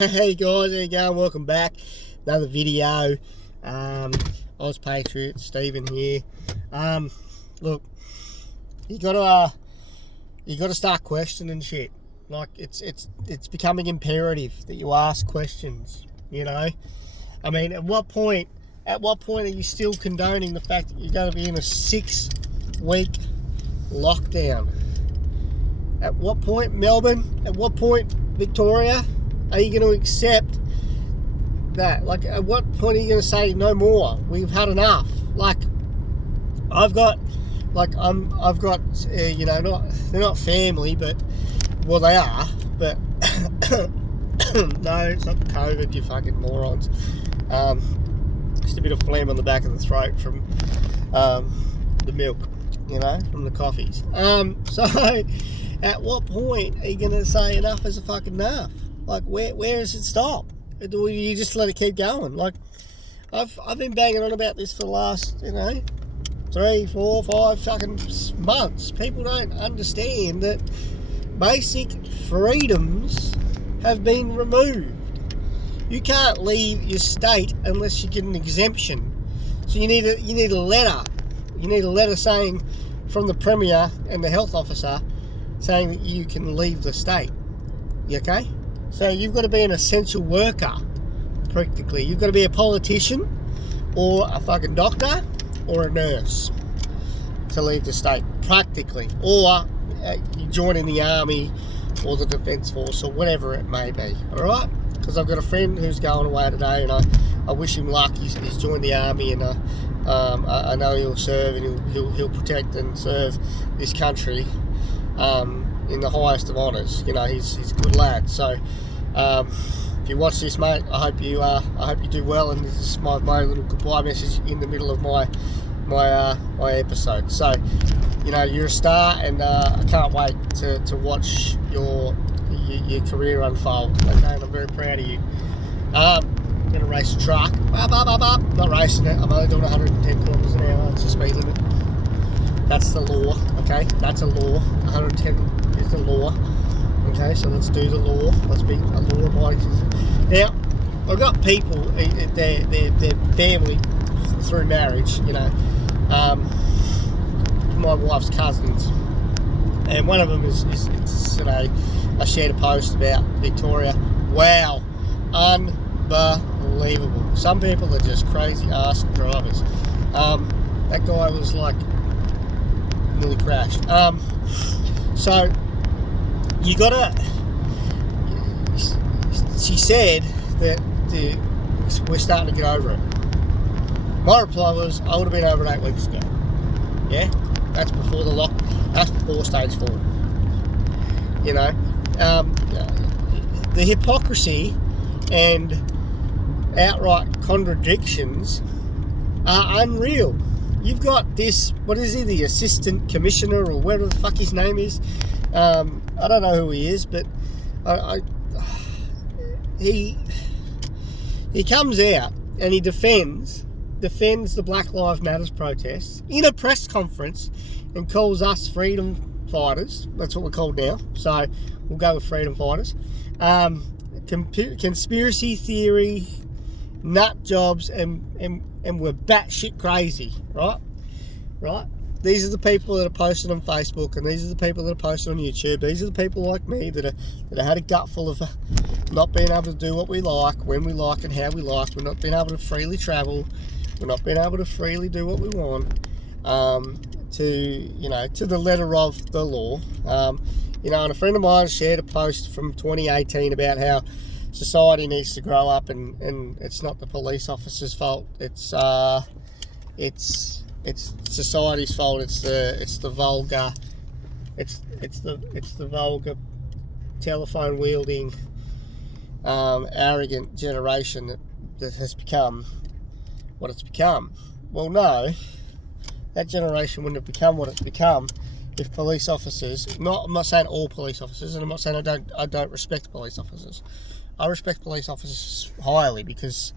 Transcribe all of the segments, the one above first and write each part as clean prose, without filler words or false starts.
Hey guys, how you going? Welcome back. Another video. Oz Patriot, Stephen here. Look, you gotta start questioning shit. Like it's becoming imperative that you ask questions. You know, I mean, at what point are you still condoning the fact that you're going to be in a 6-week lockdown? At what point, Melbourne? At what point, Victoria? Are you going to accept that? Like, at what point are you going to say no more? We've had enough. Like, I've got, they're not family, but well, they are. But no, it's not COVID, you fucking morons. Just a bit of phlegm on the back of the throat from the milk, from the coffees. So, at what point are you going to say enough is a fucking enough? Like, where does it stop? Do you just let it keep going? Like, I've been banging on about this for the last, 3, 4, 5 fucking months. People don't understand that basic freedoms have been removed. You can't leave your state unless you get an exemption. So you need a letter. You need a letter saying from the Premier and the health officer saying that you can leave the state. You okay? So you've got to be an essential worker, practically. You've got to be a politician or a fucking doctor or a nurse to leave the state, practically. Or you join in the army or the Defence Force or whatever it may be, all right? Because I've got a friend who's going away today and I wish him luck. He's joined the army and I know he'll serve and he'll protect and serve this country in the highest of honours. He's a good lad. So if you watch this, mate, I hope you do well. And this is my little goodbye message in the middle of my episode. So you're a star, and I can't wait to watch your career unfold. Okay, and I'm very proud of you. I'm going to race a truck. Not racing it. I'm only doing 110 kilometres an hour. It's the speed limit. That's the law. Okay, that's a law. 110 is the law. Okay, so let's do the law. Let's be a law-abiding citizen. Now, I've got people, their family through marriage. My wife's cousins, and one of them is I shared a post about Victoria. Wow, unbelievable. Some people are just crazy ass drivers. That guy was like nearly crashed. So you gotta. She said that we're starting to get over it. My reply was, I would have been over it 8 weeks ago. Yeah, that's before that's before stage 4. The hypocrisy and outright contradictions are unreal. You've got this, what is he, the assistant commissioner or whatever the fuck his name is. I don't know who he is, but he comes out and he defends the Black Lives Matter protests in a press conference and calls us freedom fighters. That's what we're called now, so we'll go with freedom fighters. Conspiracy theory, nut jobs, and we're batshit crazy, right? These are the people that are posting on Facebook, and these are the people that are posting on YouTube. These are the people like me that had a gut full of not being able to do what we like, when we like, and how we like. We're not being able to freely travel. We're not being able to freely do what we want. To the letter of the law. And a friend of mine shared a post from 2018 about how society needs to grow up, and it's not the police officers' fault. It's society's fault. It's the vulgar. It's the vulgar, telephone wielding, arrogant generation that has become what it's become. Well, no, that generation wouldn't have become what it's become if police officers. I'm not saying all police officers, and I'm not saying I don't respect police officers. I respect police officers highly because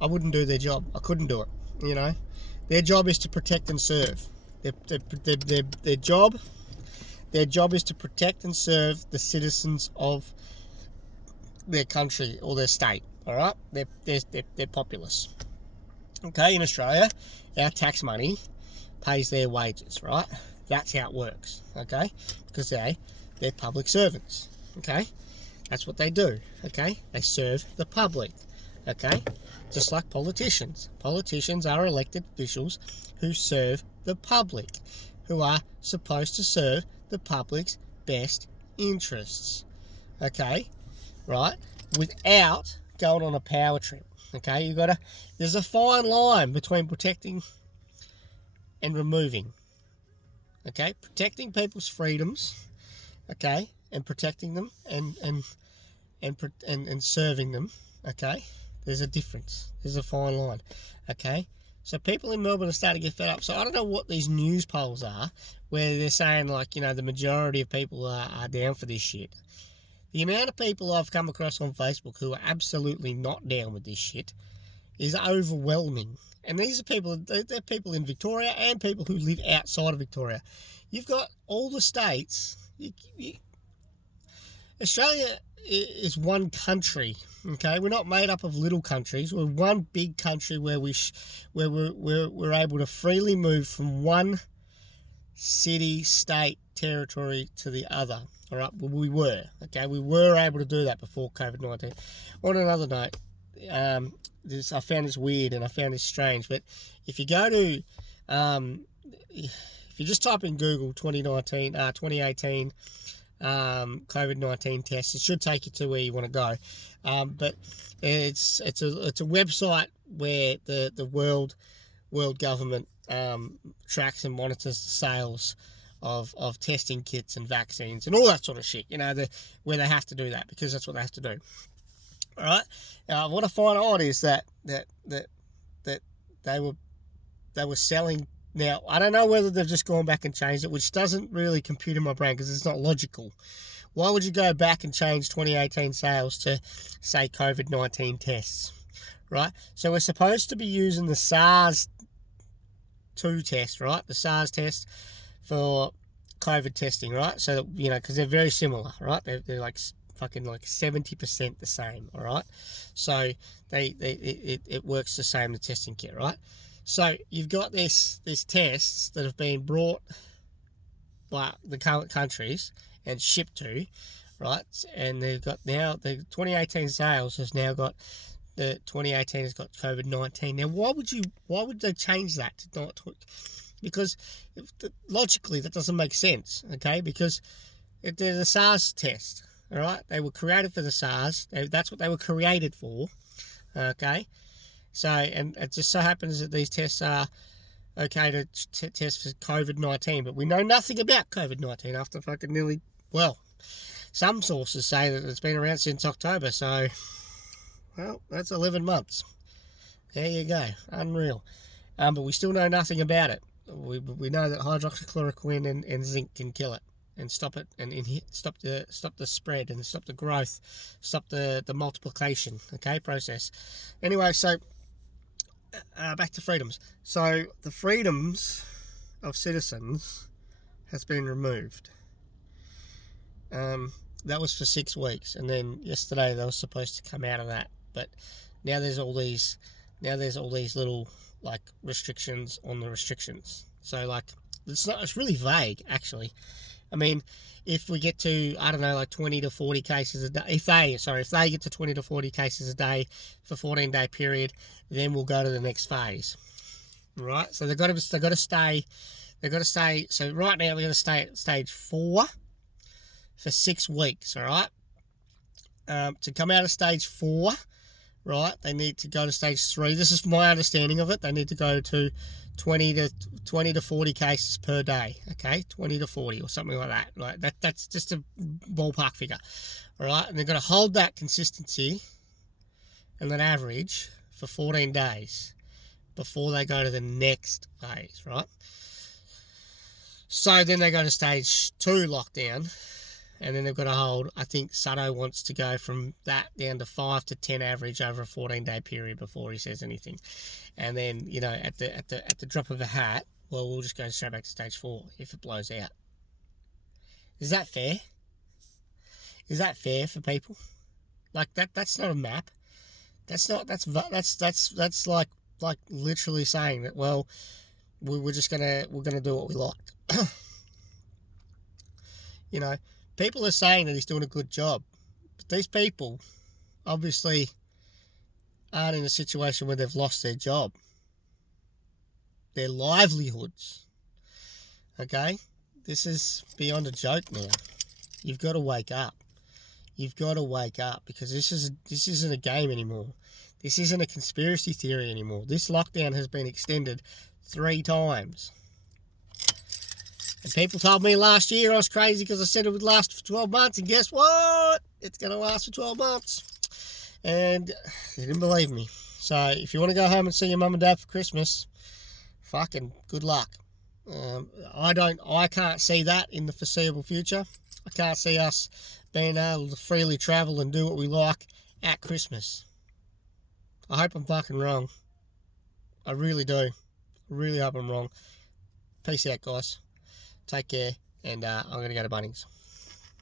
I wouldn't do their job. I couldn't do it. Their job is to protect and serve. Their job is to protect and serve the citizens of their country or their state. All right, their populace. Okay, in Australia, our tax money pays their wages, right? That's how it works. Okay, because they're public servants. Okay, that's what they do. Okay, they serve the public. Okay, just like politicians. Politicians are elected officials who serve the public, who are supposed to serve the public's best interests. Okay, right? Without going on a power trip. Okay, there's a fine line between protecting and removing. Okay, protecting people's freedoms. Okay, and protecting them and serving them. Okay, there's a difference. There's a fine line. Okay, so people in Melbourne are starting to get fed up. So I don't know what these news polls are where they're saying, like, you know, the majority of people are down for this shit. The amount of people I've come across on Facebook who are absolutely not down with this shit is overwhelming. And these are people, they're people in Victoria and people who live outside of Victoria. You've got all the states. Australia is one country, okay? We're not made up of little countries. We're one big country where we're able to freely move from one city, state, territory to the other. All right, well, we were able to do that before COVID-19. On another note, I found this weird and I found this strange, but if you go to, if you just type in Google 2018 COVID-19 tests, it should take you to where you want to go. But it's a website where the world government tracks and monitors the sales of testing kits and vaccines and all that sort of shit, you know, where they have to do that because that's what they have to do. All right. What I find odd is that they were selling. Now, I don't know whether they've just gone back and changed it, which doesn't really compute in my brain because it's not logical. Why would you go back and change 2018 sales to, say, COVID-19 tests, right? So we're supposed to be using the SARS-2 test, right? The SARS test for COVID testing, right? So that, you know, because they're very similar, right? They're like fucking like 70% the same, all right? So it works the same, the testing kit, right? So you've got these tests that have been brought by the current countries and shipped to, right? And they've got now the 2018 sales has now got the 2018 has got COVID-19. Now, why would they change that to not? Because logically that doesn't make sense, okay? Because there's a SARS test, all right? They were created for the SARS. That's what they were created for, okay? So, and it just so happens that these tests are okay to test for COVID-19, but we know nothing about COVID-19 after fucking nearly, well, some sources say that it's been around since October, so, well, that's 11 months. There you go, unreal. But we still know nothing about it. We know that hydroxychloroquine and zinc can kill it and stop it and stop the spread and stop the growth, stop the multiplication, okay, process. Anyway, so back to freedoms. So the freedoms of citizens has been removed. That was for 6 weeks, and then yesterday they were supposed to come out of that. But now there's all these little like restrictions on the restrictions. So like it's really vague actually. I mean, if we get to, I don't know, like 20 to 40 cases a day, if they get to 20 to 40 cases a day for 14-day period, then we'll go to the next phase, right? So they've got to stay. So right now they're going to stay at stage 4 for 6 weeks, all right? To come out of stage 4, right, they need to go to stage 3. This is my understanding of it. They need to go to 20 to 40 cases per day, okay? 20 to 40 or something like that. Like that's just a ballpark figure, all right? And they're going to hold that consistency and that average for 14 days before they go to the next phase, right? So then they go to stage 2 lockdown, and then they've got to hold, I think Sutto wants to go from that down to 5 to 10 average over a 14-day period before he says anything. And then, you know, at the drop of a hat, well, we'll just go straight back to stage 4 if it blows out. Is that fair? Is that fair for people? Like that's not a map. That's like literally saying that, well, we're gonna do what we like. You know, people are saying that he's doing a good job, but these people obviously aren't in a situation where they've lost their job, their livelihoods. Okay, this is beyond a joke now. You've got to wake up. You've got to wake up, because this isn't a game anymore. This isn't a conspiracy theory anymore. This lockdown has been extended 3 times. And people told me last year I was crazy because I said it would last for 12 months, and guess what? It's going to last for 12 months. And they didn't believe me. So if you want to go home and see your mum and dad for Christmas, fucking good luck. I can't see that in the foreseeable future. I can't see us being able to freely travel and do what we like at Christmas. I hope I'm fucking wrong. I really do. I really hope I'm wrong. Peace out, guys. Take care, and I'm going to go to Bunnings.